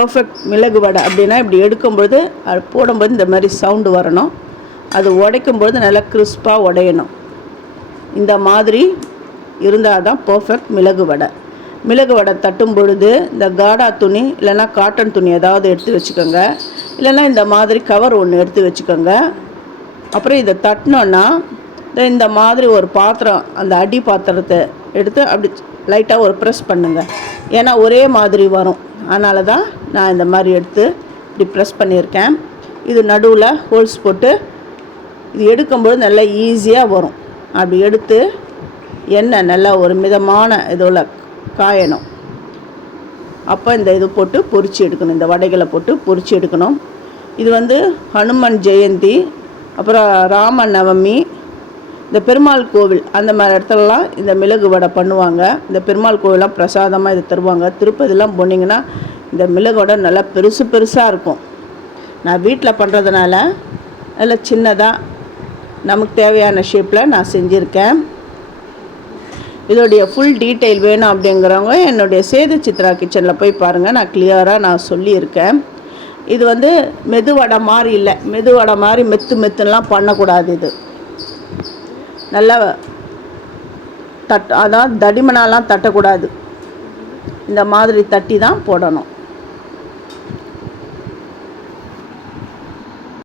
Perfect மிளகு வடை அப்படின்னா இப்படி எடுக்கும்பொழுது அது போடும்போது இந்த மாதிரி சவுண்டு வரணும். அது உடைக்கும்பொழுது நல்லா கிறிஸ்பாக உடையணும். இந்த மாதிரி இருந்தால் தான் பர்ஃபெக்ட் மிளகு வடை. மிளகு வடை தட்டும் பொழுது இந்த காடா துணி இல்லைன்னா காட்டன் துணி ஏதாவது எடுத்து வச்சுக்கோங்க. இல்லைன்னா இந்த மாதிரி கவர் ஒன்று எடுத்து வச்சுக்கோங்க. அப்புறம் இதை தட்டினோன்னா இந்த மாதிரி ஒரு பாத்திரம், அந்த அடி பாத்திரத்தை எடுத்து அப்படி லைட்டாக ஒரு ப்ரெஸ் பண்ணுங்கள். ஏன்னா ஒரே மாதிரி வரும். அதனால தான் நான் இந்த மாதிரி எடுத்து இப்படி ப்ரெஸ் பண்ணியிருக்கேன். இது நடுவில் ஹோல்ஸ் போட்டு இது எடுக்கும்போது நல்லா ஈஸியாக வரும். அப்படி எடுத்து எண்ணெய் நல்லா ஒரு மிதமான இதில் காயணும். அப்போ இந்த இது போட்டு பொரிச்சு எடுக்கணும். இந்த வடைகளை போட்டு பொரிச்சு எடுக்கணும். இது ஹனுமன் ஜெயந்தி, அப்புறம் ராம நவமி, இந்த பெருமாள் கோவில் அந்த மாதிரி இடத்துலலாம் இந்த மிளகு வடை பண்ணுவாங்க. இந்த பெருமாள் கோவிலாம் பிரசாதமாக இது தருவாங்க. திருப்பதிலாம் போனீங்கன்னா இந்த மிளகு வடை நல்லா பெருசு பெருசாக இருக்கும். நான் வீட்டில் பண்ணுறதுனால நல்லா சின்னதாக நமக்கு தேவையான ஷேப்பில் நான் செஞ்சுருக்கேன். இதோடைய ஃபுல் டீட்டெயில் வேணும் அப்படிங்கிறவங்க என்னுடைய சேது சித்ரா கிச்சனில் போய் பாருங்கள். நான் கிளியராக நான் சொல்லியிருக்கேன். இது மெதுவடை மாதிரி இல்லை. மெதுவடை மாதிரி மெத்துலாம் பண்ணக்கூடாது. இது நல்லா அதான் தடிமனாலாம் தட்டக்கூடாது. இந்த மாதிரி தட்டி தான் போடணும்.